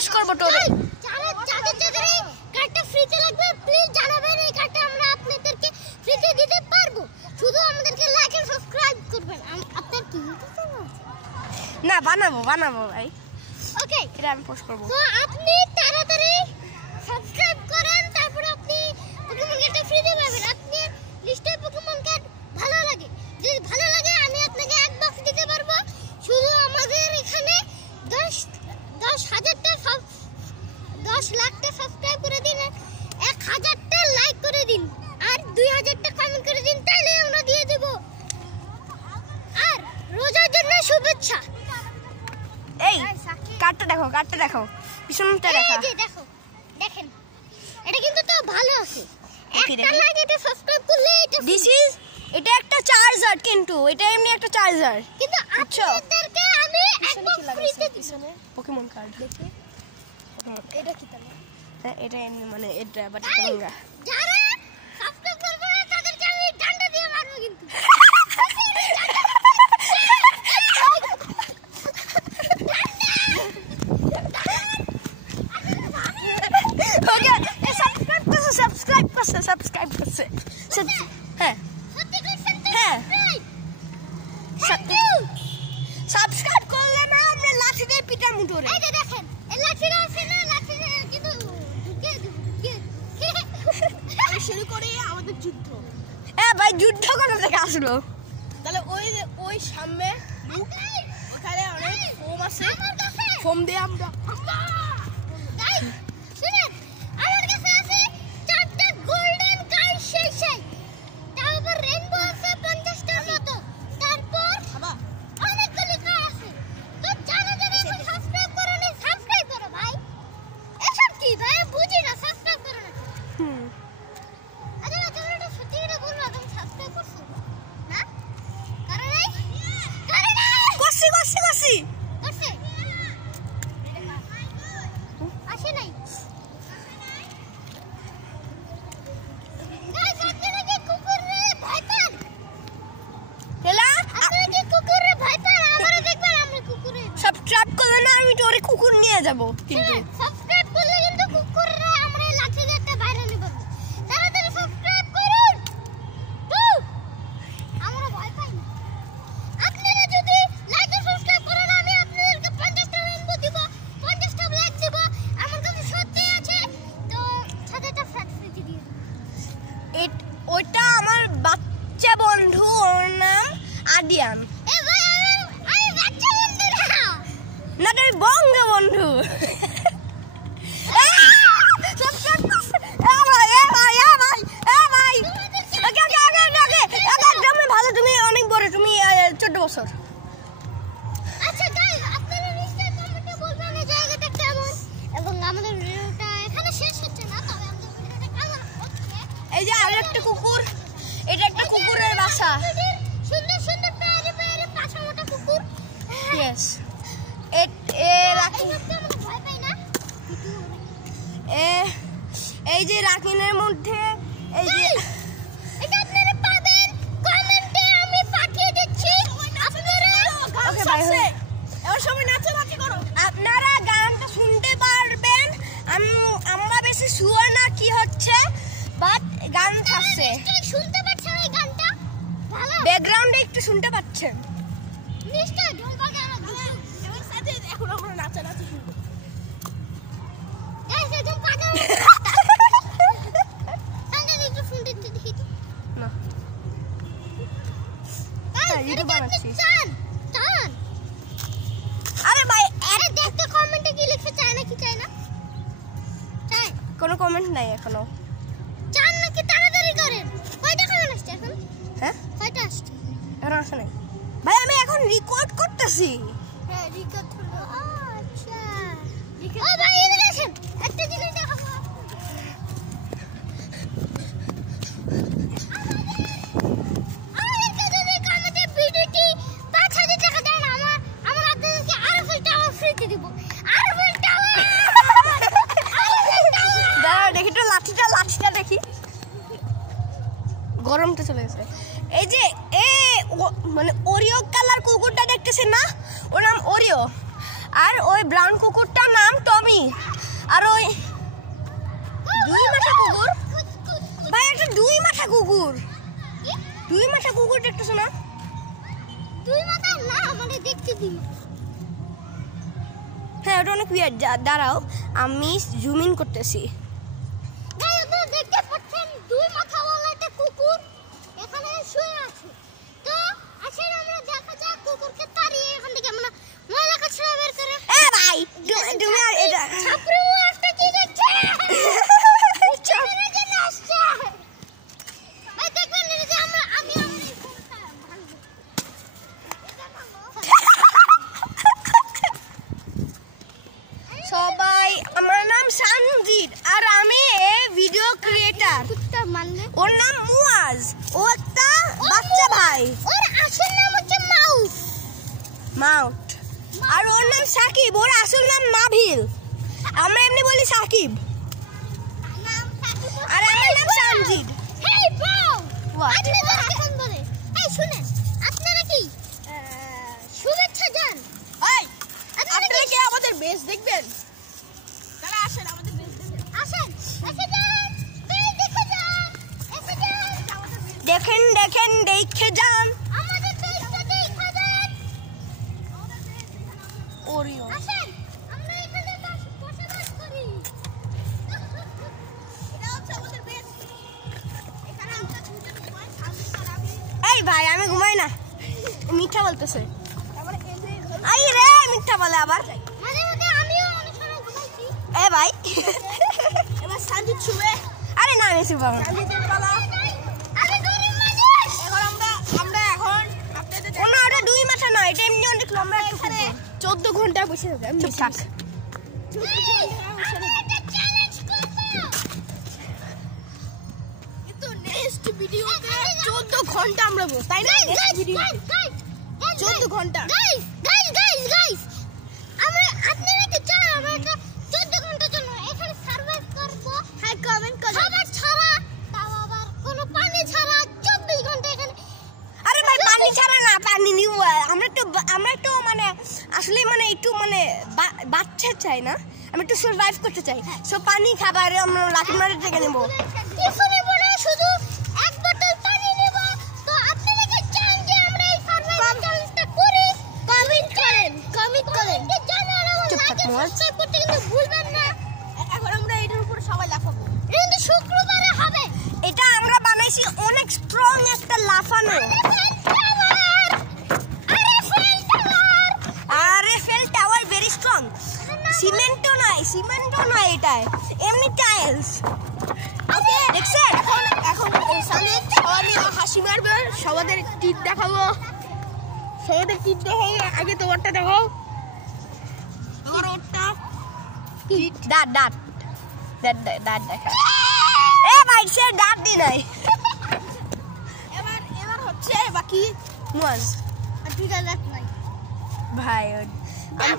Push করব তোরে। যাদের এই কার্ডটা ফ্রিতে লাগবে প্লিজ জানাবেন, এই কার্ডটা আমরা আপনাদেরকে ফ্রিতে দিতে পারবো, শুধু আমাদেরকে লাইক এন্ড সাবস্ক্রাইব করবেন। আপনার কি ইউটিউব চ্যানেল আছে? না বানাবো ভাই। ওকে, এটা আমি পোস্ট করব। তো আপনি তাড়াতাড়ি সাবস্ক্রাইব করেন, তারপর আপনি পোকেমন কার্ডটা ফ্রিতে পাবেন। আপনি নিশ্চয়ই পোকেমন কার্ড ভালো লাগে, যদি ভালো লাগে আমি আপনাকে এক বক্স দিতে পারবো। শুধু আমাদের এখানে 10 লাখটা সাবস্ক্রাইব করে দিন, 1000টা লাইক করে দিন, আর 2000টা কমেন্ট করে দিন, তাহলে আমরা দিয়ে দেব। আর রোজার জন্য শুভেচ্ছা। এই কার্ডটা দেখো পিছনটা দেখো। এই যে দেখেন এটা কিন্তু তো ভালো আছে। একটা লাইক এটা সাবস্ক্রাইব করলে এটা একটা চার্জার, কিন্তু এটা এমনি একটা চার্জার, কিন্তু আপনাদেরকে আমি এক বক্স ফ্রিতে পিছনে পোকেমন কার্ড দেখে। এটা কি তাহলে? হ্যাঁ এটা এমনি মানে এটা বাট ভাঙা। যারা সাবস্ক্রাইব করবে না তাদেরকে আমি ডান্ডা দিয়ে মারবো কিন্তু। ওকে সাবস্ক্রাইব করছে। হ্যাঁ সত্যি করছেন তো? হ্যাঁ সত্যি সাবস্ক্রাইব করলে না আমরা লাঠি দিয়ে পিটা মুটোরে। এই যে দেখেন এই লাঠিটা আছে না, লাঠিটা কিন্তু ঢুকে শুরু করে আমাদের যুদ্ধ। ভাই যুদ্ধ কোথা থেকে আসলো? তাহলে ওই সামনে ওখানে অনেক ফোম আছে, ফোম দিয়ে আমরা শুনেন আমার কাছে আছে 4টা গোল্ডেন কার্ড, সেই তারপর রেইনবো আছে 50টার মতো, তারপর অনেকগুলো কার্ড আছে। তো যারা এখন সাবস্ক্রাইব করে না, সাবস্ক্রাইব করো ভাই। এসব কি ভাই বুঝি না, সাবস্ক্রাইব করো না। আরে তুমি এটা সত্যি করে বলবা, তুমি সাবস্ক্রাইব করছো না? করে নাই করছে আসে নাই। গাইস আপনারা কি কুকুরে ভয় পান? আপনারা কি কুকুরে ভয় পান? আমারে দেখবেন আমরা কুকুরে। সাবস্ক্রাইব করলে না আমি তোরে কুকুর নিয়ে যাব, কিন্তু সাবস্ক্রাইব করলে কিন্তু কুকুররা আমরা লাঠি দিয়ে একটা বাইরে নিয়ে পাবো। তাড়াতাড়ি সাবস্ক্রাইব করুন। আমরা ভয় পাই না। আপনারা যদি লাইক আর সাবস্ক্রাইব করেন আমি আপনাদেরকে 50টা রেইনবো দিব, 50টা ব্ল্যাক দিব। আমার কাছে সত্যি আছে, তো সাথে একটা ফ্যাট ফ্রিজ দিয়ে দিন। ওইটা আমার বাচ্চা বন্ধু, ওর নাম আদিয়ান। এ ভাই আমি বাচ্চা বন্ধু না, না তুই বঙ্গবন্ধু। তুমি অনেক বড়, তুমি 14 বছর। আচ্ছা গাইস আপনারা নিশ্চয়ই কমেন্টে বলবেন এই জায়গাটা কেমন, এবং আমাদের ভিডিওটা এখানে শেষ হচ্ছে না, তবে আমাদের ভিডিওটা কেমন হচ্ছে। এই যে আরেকটা কুকুর, এটা একটা কুকুরের বাসা। সুন্দর সুন্দর পেয়ারে পাঁচা মোটা কুকুর। ইয়েস ভয় পাই না। এই যে রাকিনের মধ্যে এই যে এটা আপনারা পাবেন কমেন্টে, আমি পাঠিয়ে দিচ্ছি। ওকে ভাই এবার সবাই নাচানাচি করো। আপনারা গানটা শুনতে পারবেন, আমরা বেশি শুয়ার না কি হচ্ছে, বাট গান থাকছে, শুনতে পাচ্ছেন এই গানটা ভালো, ব্যাকগ্রাউন্ডে একটু শুনতে পাচ্ছেন নিশ্চয়ই। ঢোল বাজানো এবার সাথে এখন আমরা নাচানাচি শুনবো। গাইস একদম পাগল। গানটা একটু শুনতে দেখি তো না ইউটিউব বানাচ্ছি। টান আরে ভাই আরে দেখতে কমেন্টে কি লিখছে, চাই না কি চাই না? চাই। কোনো কমেন্ট নাই এখনো। চান নাকি? তাড়াতাড়ি করেন। কয়টা কমেন্ট আসছে এখন? হ্যাঁ কয়টা আসছে? এখন আসে নাই ভাই, আমি এখন রেকর্ড করতেছি। হ্যাঁ রিকর্ড করব। আচ্ছা ও ভাই এই দেখেন একটা জিনিস দেখাবো। আমাদের যদি কমেন্টে ভিডিওটি 5000 টাকা দেন, আমার আপনাদেরকে আরো টাওয়ার ফ্রিতে দিব। আরো টাওয়ার দাঁড়াও দেখি তো, লাঠিটা দেখি। গরমটা চলে গেছে। এই যে মানে ওরিও কালার কুকুরটা দেখতেছেন না, ওর নাম ওরিও। আর ওই ব্রাউন কুকুরটার নাম টমি। আর ওই দুই মাথা কুকুর ভাই, একটা দুই মাথা কুকুর, দুই মাথা কুকুর দেখতেছো না? দুই মাথা না, মানে দেখতে দিন। হ্যাঁ, ওটা অনেক উইয়ার্ড। দাঁড়াও, আমি জুম ইন করতেছি। ভাই আপনারা দেখতে পাচ্ছেন দুই মাথা ওয়ালা একটা কুকুর এখানে শুয়ে আছে। তো আসেন আমরা দেখা যাক কুকুরকে তাড়িয়ে এখান থেকে আমরা ময়লা কাচরা বের করে। এ ভাই, তুমি আর এটা ছাপড়ি একটা কি দেখছে? চাপড়ি কেন আসছে? ভাই দেখবেন এই যে আমি সবাই, আমার নাম সানজিদ আর আমি ভিডিও ক্রিয়েটর। কুত্তা মানলে ওর নাম মুয়াজ, ও একটা বাচ্চা ভাই। ওর আসল নাম হচ্ছে মাউস। মাউট। আর ওর নাম সাকিব, ওর আসল নাম নাভিল, আমরা এমনি বলি সাকিব। নাম সাকিব। আর আমার নাম সানজিদ। Hey bro, What? আপনারা এখন বলে এই শুনেন, আপনারা কি শুভেচ্ছা জান? এই, আপনারা কি আমাদের বেস দেখবেন? তাহলে আসেন আমাদের বেস দেখবেন। আসেন, এসে যান, এই দেখে যান, এসে যান। দেখেন দেখেন দেখে যান। আমাদের পেজটা দেখে যান। ওরিও। আসেন, আমরা এখানে বসবাস করি। এটা হচ্ছে আমাদের বেস। এখানে আমরা দুজন ঘুমাই, সামনে সারাবি। এই ভাই, আমি ঘুমাই না, মিথ্যা বলতেছে। আই রে, মিথ্যা বলে আবার। মাঝে মাঝে আমিও অনেক সময় ঘুমাইছি। এ ভাই, এবার সানজিদ শুবে। আরে না, আমি শুভ না। আমি গরিব মানুষ। এখন আমরা এখন আপনাদের কোনো ওটা দুই মাথা নয়, এটা এমনি অনেক লম্বা একটা কুকুর। 14 ঘন্টা বসে থাকবে। আমি চুপচাপ। আমরা একটা চ্যালেঞ্জ করব। কিন্তু নেক্সট ভিডিওতে 14 ঘন্টা আমরা বসবো, তাই না? নেক্সট ভিডিও 14 ঘন্টা। গাইস আমরা আপনারা কি চান আমরা একটা 14 ঘন্টার জন্য এখানে সার্ভাইভ করব? হ্যাঁ, কমেন্ট করুন। খাবার ছাড়া, তাও আবার কোনো পানি ছাড়া 24 ঘন্টা এখানে। আরে ভাই, পানি ছাড়া না, পানি নিব। আমরা একটু মানে আসলে মানে একটু মানে বাচ্চা চাই না, আমি একটু সার্ভাইভ করতে চাই। সো পানি খাবার আমরা লাঠি মারি থেকে নেব। কিছু নেব না, শুধু এক বোতল পানি নেব। তো আপনারা কি চান যে আমরা এই সার্ভাইভ চ্যালেঞ্জটা করি? কমেন্ট করেন। জানার আমার চুপ থাক, লাইক মজ। সাবস্ক্রাইব করতে কিন্তু ভুলবেন না। এখন আমরা এটার উপর সবাই লাফাবো। কিন্তু শুক্রবারে হবে। এটা আমরা বানাইছি অনেক স্ট্রং একটা লাফানো। আরে ফেল টাওয়ার ভেরি স্ট্রং। সিমেন্টও নয় এটা, এমনি টাইলস। ওকে, দেখছেন? এখন সামনে সবাই হাসি মারবে, সবাদের টিপ দেখাবো। আগে তোমারটা দেখো। তোমার ওরটা দাঁত দেখা। এ ভাই, সে দাঁত দি নাই। এবার হচ্ছে বাকি মুয়াজ। আর দুইটা দাঁত নাই। ভাই,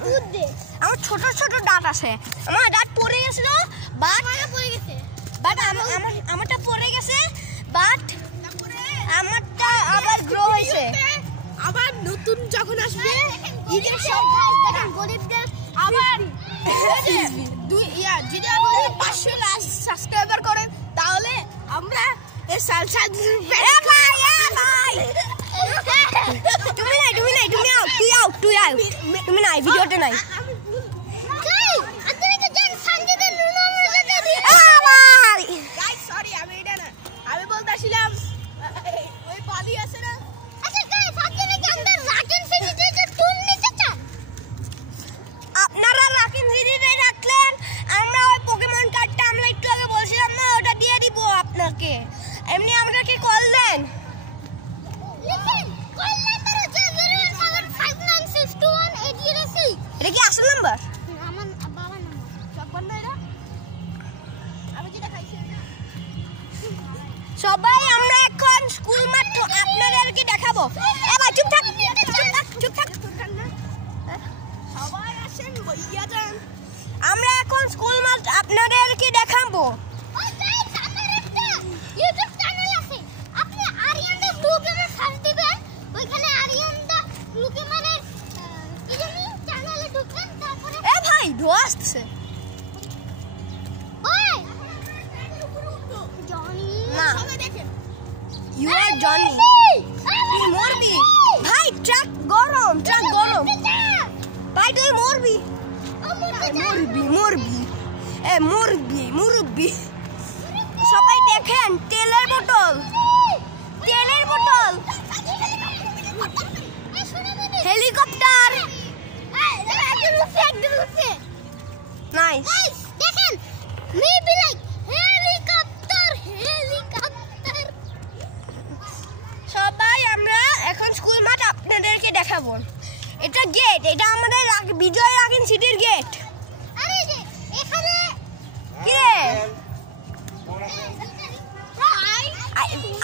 দুধ দে। আমার ছোট ছোট দাঁত আছে। আমার দাঁত পড়ে গেছিল, বাট পড়ে গেছে। আমারটা পড়ে গেছে, বাট আমারটা আবার গ্রো হয়েছে। আবার নতুন যখন আসবে ঈদের সব দেখেন গরিবদের আবার যদি আপনি 500 সাবস্ক্রাইবার করেন তাহলে আমরা তুমি নাই ভিডিওতে নাই। আমি বলতেছিলাম ওই পালি আছে না, আপনারা রাখেন ভিডিওতে রাখলেন, আমরা ওই পোকেমন কার্ডটা আমরা একটু আগে বলছিলাম না, ওটা দিয়ে দিব আপনাকে। এমনি আমাদেরকে কল দেন। এটা কি আসল নাম্বার? সবাই আমরা এখন স্কুল মাঠ আপনাদেরকে দেখাবো। এবার চুপ থাক, চুপ থাক। সবাই আসেন, বইয়া যান। আমরা এখন স্কুল মাঠ আপনাদেরকে দেখাবো। ওইখানে আরিয়ানদা লুকে মানে কি জানি চ্যানেলে ঢুকবেন। ওই ধোয়া আসছে না ইউ আর জনি তুই মরবি ভাই ট্রাক গরম ভাই তুই মরবি মুরব্বি সবাই দেখেন তেলের বোতল হেলিকপ্টার নাইস দেখেন মেবি লাইক হেলিকপ্টার সবাই আমরা এখন স্কুল মাঠ আপনাদেরকে দেখাবো এটা গেট এটা আমাদের বিজয় রাগিন সিটির গেট আরে যে এখানে কি রে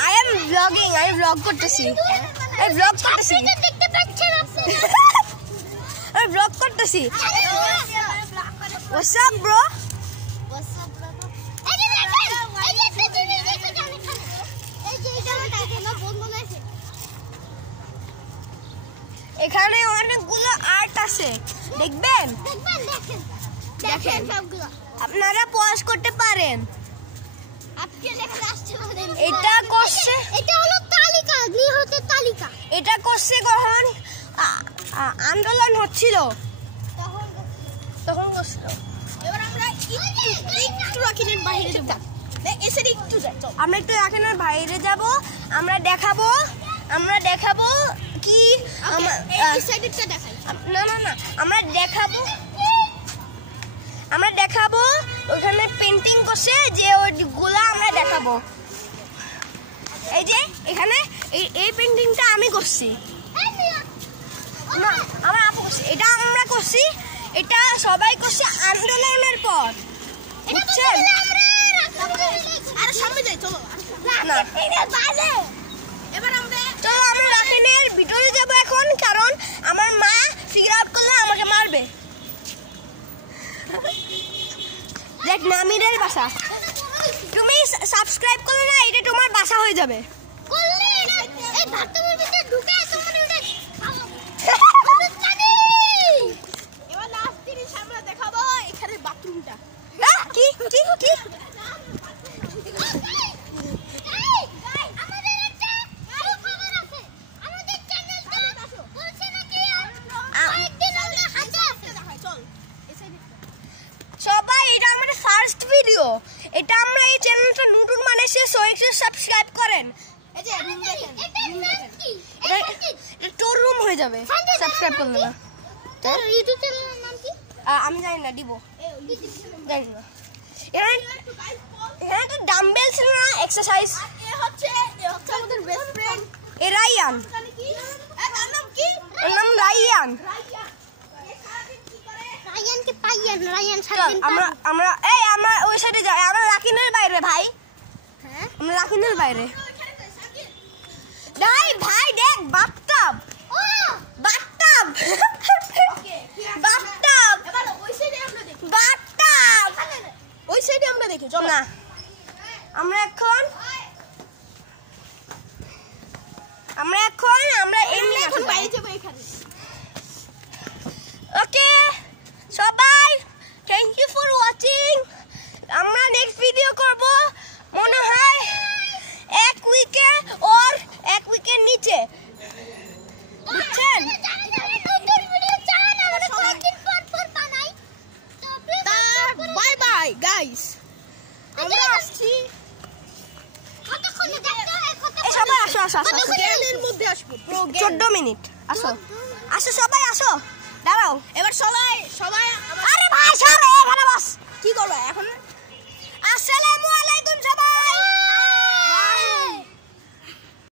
I am vlogging আমি vlog করতেছি দেখতে পাচ্ছেন আপনি আমি vlog করতেছি What's up bro এই যে দেখেন এই যে একটা জিনিস দেখেন এখানে এই যে এটা দেখেন না বন্ধ আছে এখানে অনেকগুলো আর্ট আছে দেখবেন দেখেন সবগুলো আপনারা পজ করতে পারেন আপনি লেখা আসছে বলেন এটা করছে এটা হলো তালিকা গৃহতে তালিকা এটা করছে কখন আন্দোলন হচ্ছিল তখন করছিল এবার আমরা একটু রাখিনের বাইরে যাব আমরা একটু রাখিনের বাইরে যাব আমরা দেখাবো কি এই সাইডটা দেখাই না আমরা দেখাবো ওখানে পেইন্টিং করছে যে ওইগুলা আমরা দেখাবো এই যে এখানে এই পেইন্টিংটা আমি করছি না আমার আপু করছে এটা আমরা করছি এটা সবাই করছে আন্দোলনের পর বুঝছেন আরে সামনে যাই চলো না এবার আমরা চলো আমরা রাখিনের ভিতরে যাব এখন কারণ আমার মা ফিগার আউট করলে আমাকে মারবে দেখ নামিরের বাসা তুমি সাবস্ক্রাইব করলে না এটা তোমার বাসা হয়ে যাবে করলে এই বাথরুমের ভিতরে ঢুকে তোমার ওটা এবার লাস্ট জিনিস আমরা দেখাবো এখানে বাথরুমটা কি আমাদের একটা খবর আছে আমাদের চ্যানেলটা বলছে নাকি একদিন আমরা হাঁটতে আসতে দেখাই চল সবাই এটা আমাদের ফার্স্ট ভিডিও এটা আমরা এই চ্যানেলটা নতুন বানাইছি সো একটু সাবস্ক্রাইব করেন এই যে রুম দেখেন এটা নাম কি এটা তোর রুম হয়ে যাবে সাবস্ক্রাইব করলে না তোর ইউটিউব চ্যানেলের নাম কি আমি জানি না দিব জানি না এখানে তো ডাম্বেল ছিল না এক্সারসাইজ এ হচ্ছে আমাদের বেস্ট ফ্রেন্ড রায়ান তার নাম কি এর নাম রায়ান রায়ান চল আমরা ওই সাইডে যাই আমরা রাকিনের বাইরে ভাই হ্যাঁ আমরা রাকিনের বাইরে ভাই দেখ বাথটাব ও বাথটাব এবার ওই সাইডে আমরা দেখি বাথটাব ওই সাইডে আমরা দেখি চল না আমরা এখন এমনি এখন বাইরে যাব এখানে ওকে সবাই থ্যাংক ইউ ফর ওয়াচিং আমরা নেক্সট ভিডিও করব মনে হয় এক উইকের নিচে বুঝছেন বাই বাই গাইস আমরা আসছি সবাই আসো জ্ঞানের মধ্যে আসবো 14 মিনিট আসো সবাই আসো দাঁড়াও এবার সবাই আরে ভাই সবাই এখানে বস